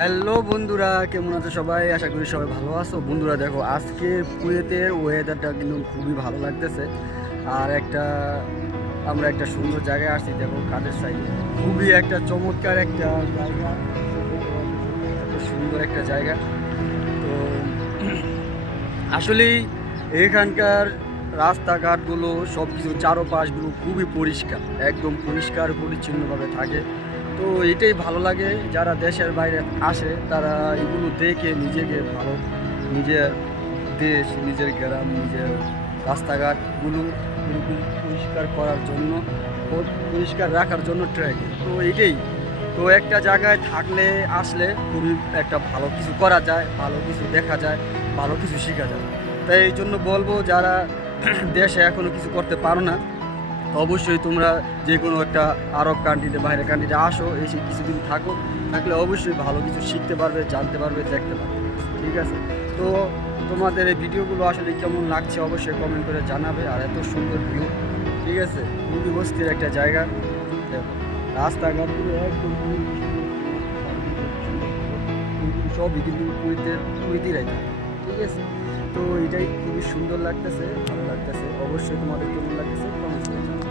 Hello বন্ধুরা, কেমন আছো সবাই? আশা করি সবাই ভালো আছো। বন্ধুরা দেখো, আজকে কুয়েতের ওয়েদারটা কিন্তু খুবই ভালো লাগতেছে। আর আমরা একটা সুন্দর জায়গায় আসছি, দেখো কাজের সাইডে খুবই একটা চমৎকার একটা জায়গা, এত সুন্দর একটা জায়গা। তো আসলেই এখানকার রাস্তাঘাটগুলো সব কিছু চারপাশগুলো খুবই পরিষ্কার, একদম পরিষ্কার পরিচ্ছন্নভাবে থাকে। তো এটাই ভালো লাগে, যারা দেশের বাইরে আসে তারা এগুলো দেখে নিজেকে ভালো, নিজের দেশ, নিজের গ্রাম, নিজের রাস্তাঘাটগুলো এরকম পরিষ্কার করার জন্য, পরিষ্কার রাখার জন্য ট্রাই করে। তো এটাই, তো একটা জায়গায় থাকলে আসলে খুবই একটা ভালো কিছু করা যায়, ভালো কিছু দেখা যায়, ভালো কিছু শেখা যায়। তাই এই জন্য বলবো, যারা দেশে এখনও কিছু করতে পারো না, অবশ্যই তোমরা যে কোনো একটা আরব কান্ট্রিতে, বাইরের কান্ট্রিতে আসো, এসে কিছুদিন থাকলে অবশ্যই ভালো কিছু শিখতে পারবে, জানতে পারবে, দেখতে পারবে। ঠিক আছে? তো তোমাদের এই ভিডিওগুলো আসলে কেমন লাগছে অবশ্যই কমেন্ট করে জানাবে। আর এত সুন্দর ভিউ, ঠিক আছে, খুবই বস্তির একটা জায়গা। দেখো রাস্তাঘাটগুলো একদম সবই কিন্তু কুইতিরাই থাকে। ঠিক আছে? তো এটাই খুবই সুন্দর লাগতেছে, ভালো লাগতেছে। অবশ্যই তোমাদের কেমন লাগতেছে কমেন্ট করে জানাবে।